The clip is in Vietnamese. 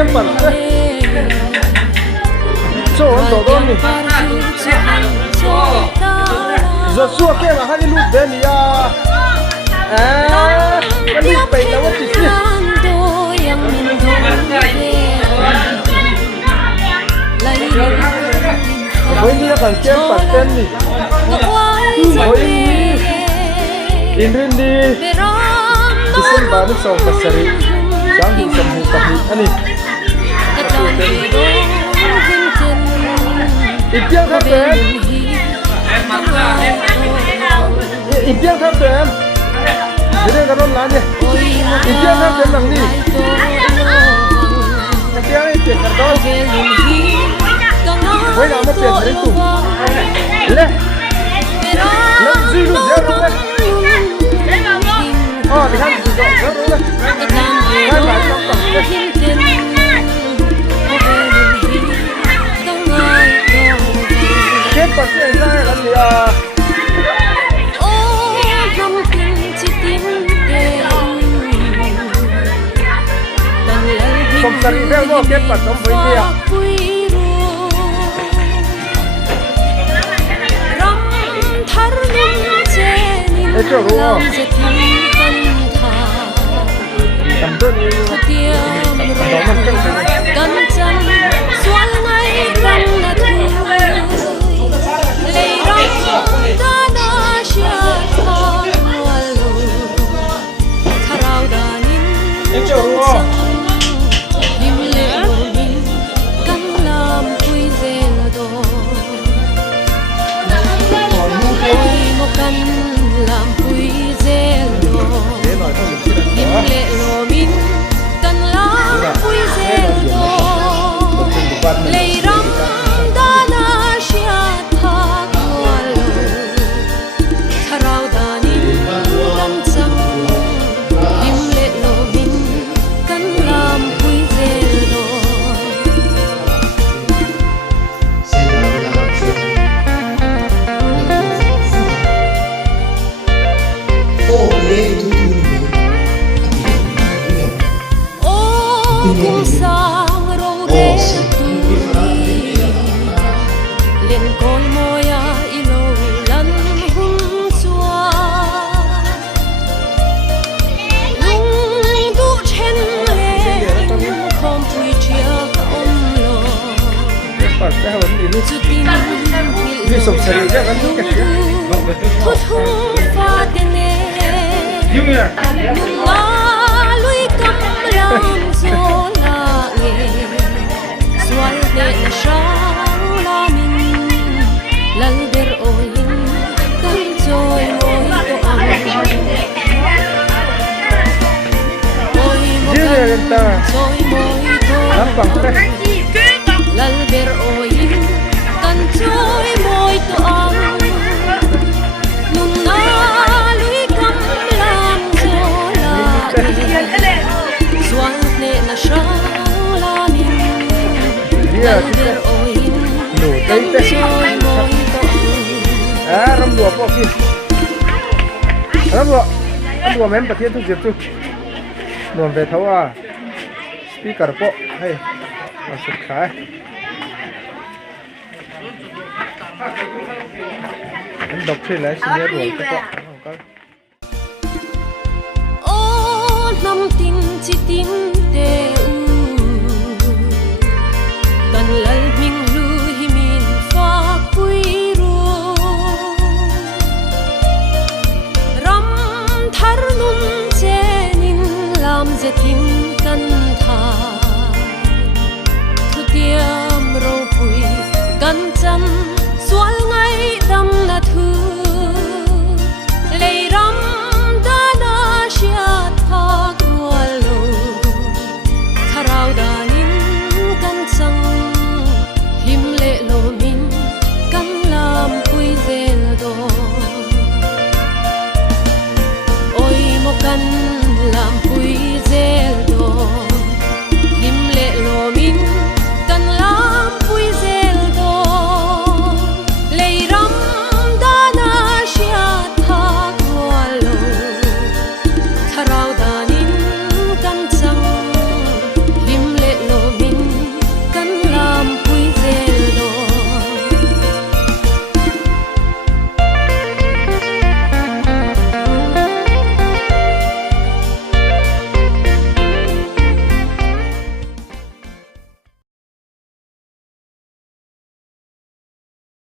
kem pan so on do don ni zo su ke ma ha ni lu de ni ya cái lu pe la wa ti si với như là cần kem pan ten ni với in rin di isin ba ni so pasari sang di samhu kahi ani ipiang thap tem ipiang thap tem jadi karon la ni ipiang thap tem nang ni ipiang ni chen kardol với nào mà tiền đến tu le le gì lu zero le thì hắn tự dọn rớt đúng rồi hai bài trong tổng kết quả sẽ ra là gì không cần theo vô kết quả trong với gì Ê chỗ đúng không? Cầm đơn đi đó mình cân chân xuân ngày gần là thu lấy rong ta đã chia thọ lù thao đàn in lim lệ mình cắn làm quy dền đồ ôi một cắn làm quy dền đồ lim lệ mình cắn làm quy dền đồ lấy rong ta đã chia thọ lù thao đàn in cắn chân lim lệ mình cắn làm quy dền đồ cung sang râu đê tui lên con môi ilo lăn hung xua lung du chen lê không vui chia cả ôm lo chút tin thu thu pha tên nung ngã lui cắm lòng gió là nghề xoay để là sáng la mình lần đêm ôi cánh trôi môi tô ấm ôi một cánh trôi môi tô ấm lần đêm ôi cánh trôi môi tô ấm nung ngã lui cắm lòng gió là nghề xoay để là sáng la mình lần đêm ôi cánh trôi môi tô ấm râm đùa po kia râm đùa mềm bát thiên thu diệp tu nuông về thấu speaker po hay mà sụt khai anh đọc trên lại xin nhớ đuổi các bạn ô năm tin chỉ tin tê cần lấy mình lui mình pha quy ru ram thar num chenin làm ze tin cần tha thu tiêm râu pui cần chân xuân